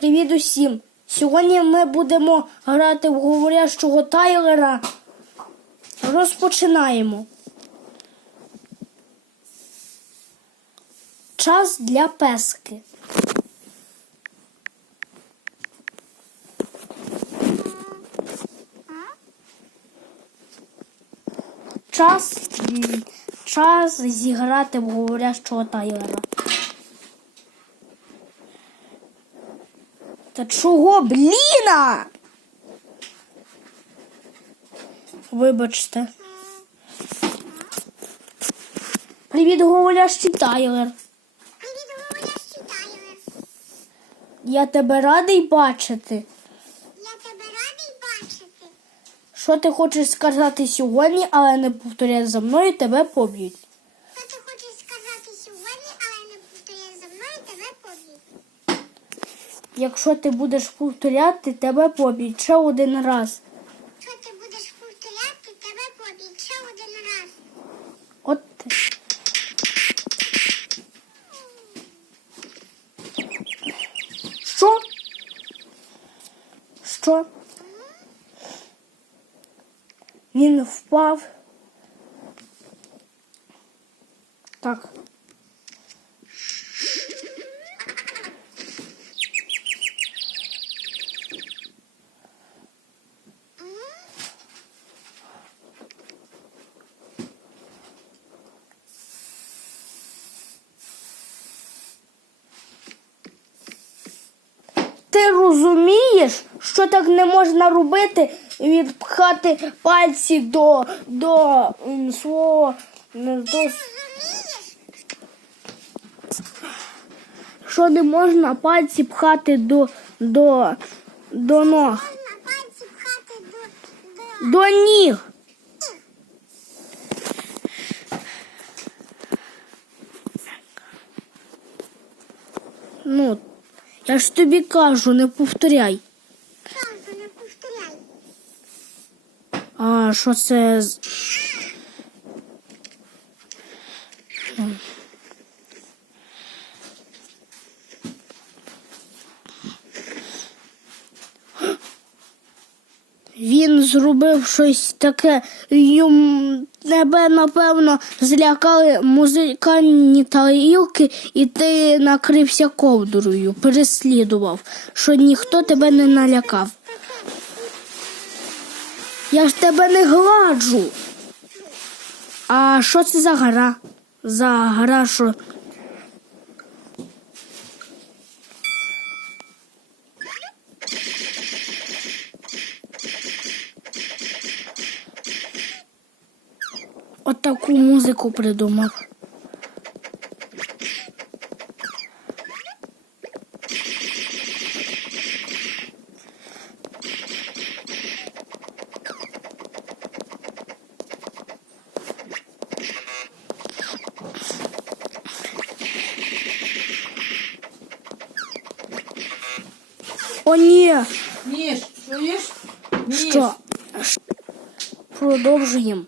Привіт усім! Сьогодні ми будемо грати в говорящого Тайлера. Розпочинаємо. Час для пески. Час, час зіграти в говорящого Тайлера. Та чого, бліна? Вибачте. Привіт, говорящий Тайлер. Привіт, говорящий Тайлер. Я тебе радий бачити. Я тебе радий бачити. Що ти хочеш сказати сьогодні, але не повторяй за мною, тебе поб'ють. Що ти хочеш сказати сьогодні, але не повторяй за мною, тебе поб'ють. Якщо ти будеш повторяти, тебе поб'ють ще один раз. Що ти будеш повторяти, тебе поб'ють ще один раз. От. Що? Що? Він впав. Так. Ти розумієш, що так не можна робити відпхати пальці до, до свого до, що не можна пальці пхати до, до, до ног, до ніг. Ну, я ж тобі кажу, не повторяй. Сразу не повторяй. А що це? Він зробив щось таке, йому тебе, напевно, злякали музикальні тарілки, і ти накрився ковдрою, переслідував, що ніхто тебе не налякав. Я ж тебе не гладжу. А що це за гра? За гра, що. От музику придумав. О, ні! Міш, чуєш? Міш, Що? Ш- Продовжуємо.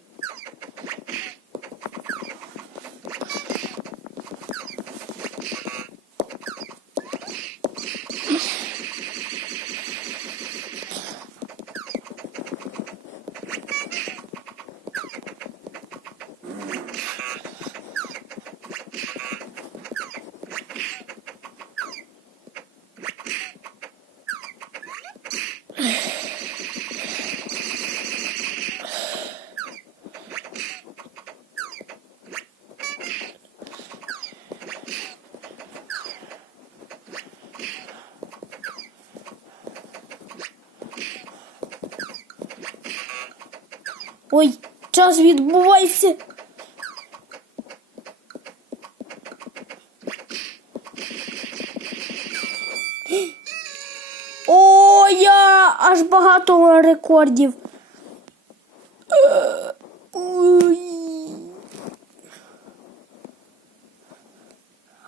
Ой, час відбувається. О, я аж багато рекордів.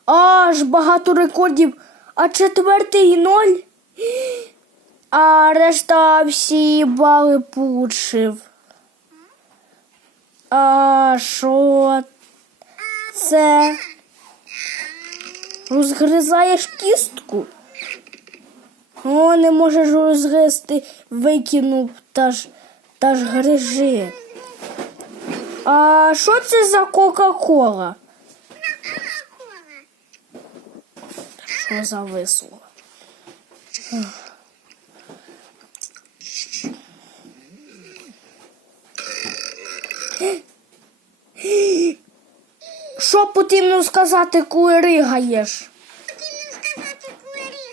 Аж багато рекордів. А четвертий ноль. А решта всі бали получив. А що це? Розгризаєш кістку? О, не можеш розгризти, викинув та ж, та ж грижи. А що це за Кока-Кола? Що зависло? Що потрібно сказати, коли ригаєш?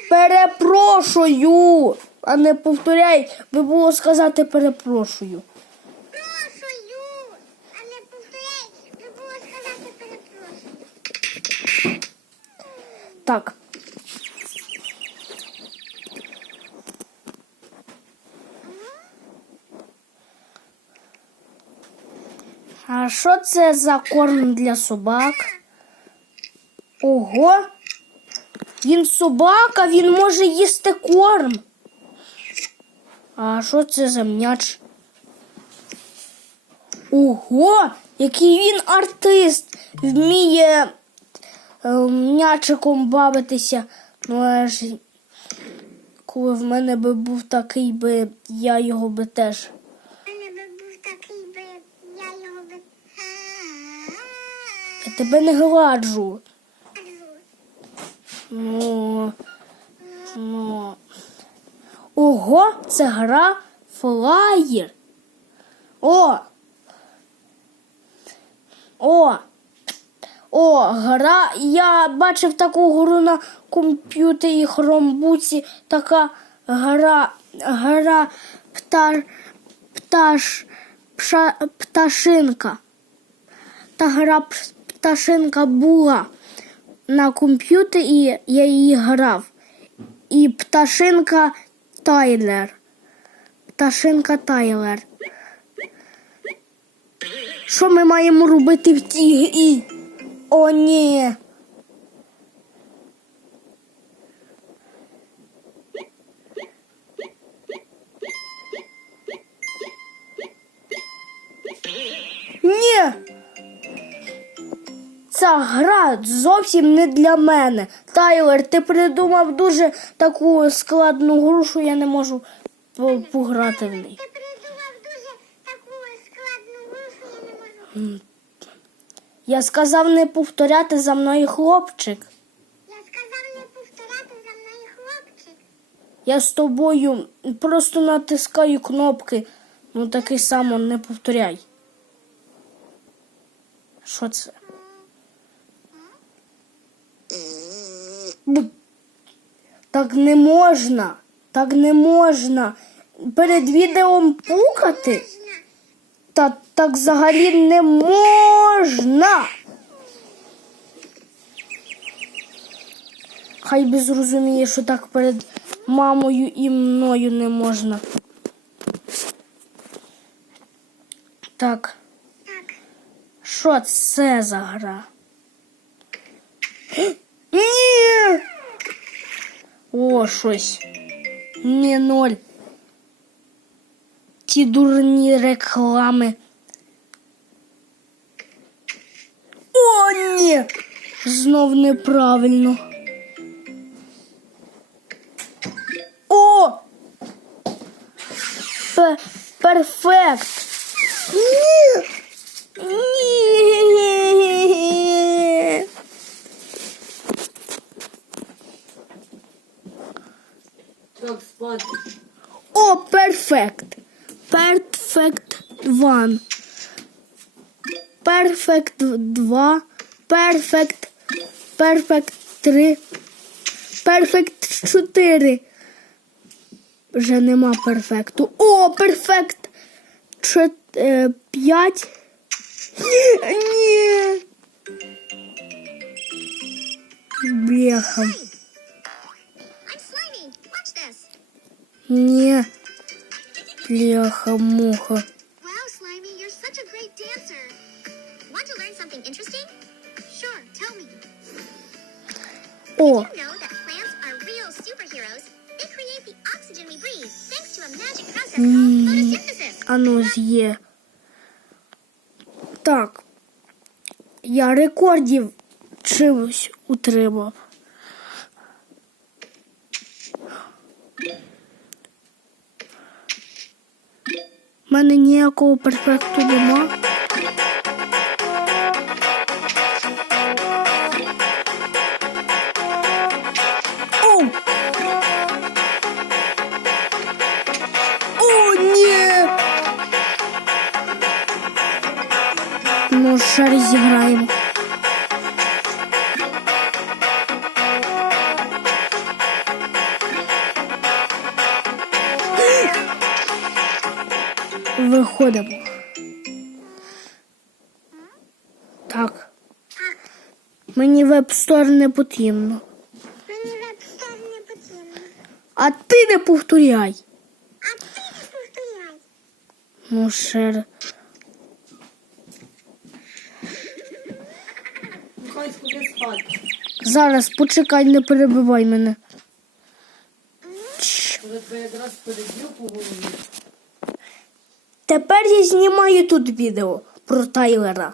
Перепрошую, а не повторяй, би було сказати перепрошую. Прошую. А не повторяй, не було сказати перепрошую. Так. А що це за корм для собак? Ого. Він собака, він може їсти корм. А що це за м'яч? Ого, який він артист, вміє е, м'ячиком бавитися. Ну, аж коли в мене би був такий би, я його би теж. У мене би був такий би, я його би. Я тебе не гладжу. Ну, ну. Ого, це гра флаєр. О. О. О, гра. Я бачив таку гру на комп'ютері хромбуці. Така гра. Гра пта, пташ, пша, пташинка. Та гра пташинка була на комп'ютері, я її грав. І пташинка Тайлер. Пташинка Тайлер. Що ми маємо робити в тій грі? О, ні. Ця гра зовсім не для мене. Тайлер, ти придумав дуже таку складну гру, що я не можу пограти в неї. Ти придумав дуже таку складну гру, що я не можу. Я сказав не повторяти за мною хлопчик. Я сказав не повторяти за мною хлопчик. Я з тобою просто натискаю кнопки. Ну такий само не повторяй. Що це? Так не можна. Так не можна. Перед відео пукати. Та так взагалі не можна. Хай би зрозуміє, що так перед мамою і мною не можна. Так, що це за гра? Ні! О, щось. Ні, ноль. Ті дурні реклами. О, ні! Знов неправильно. О! Пе- перфект. Ні! Ні! Так, спати. О, перфект. Перфект 1. Перфект 2. Перфект. Перфект 3. Перфект 4. Вже нема перфекту. О, перфект 5. Ні. Бляха. Не Леха, муха. О! Оно з'є. Так. Я рекордів чимось утримав. Мене ніякого перфекту нема. Виходимо. Так. Мені веб-стор не потрібно. Мені веб-стор не потрібно. А ти не повторяй. А ти не повторяй. Ну. Нехай сходи спати. Зараз почекай, не перебивай мене. Коли тебе якраз переб'ю по голові. Тепер я знімаю тут відео про Тайлера.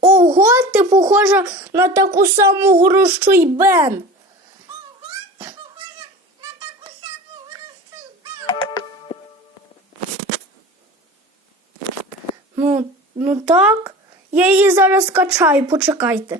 Ого, ти похожа на таку саму гру, що й Бен. Ну, ну так. Я її зараз скачаю, почекайте.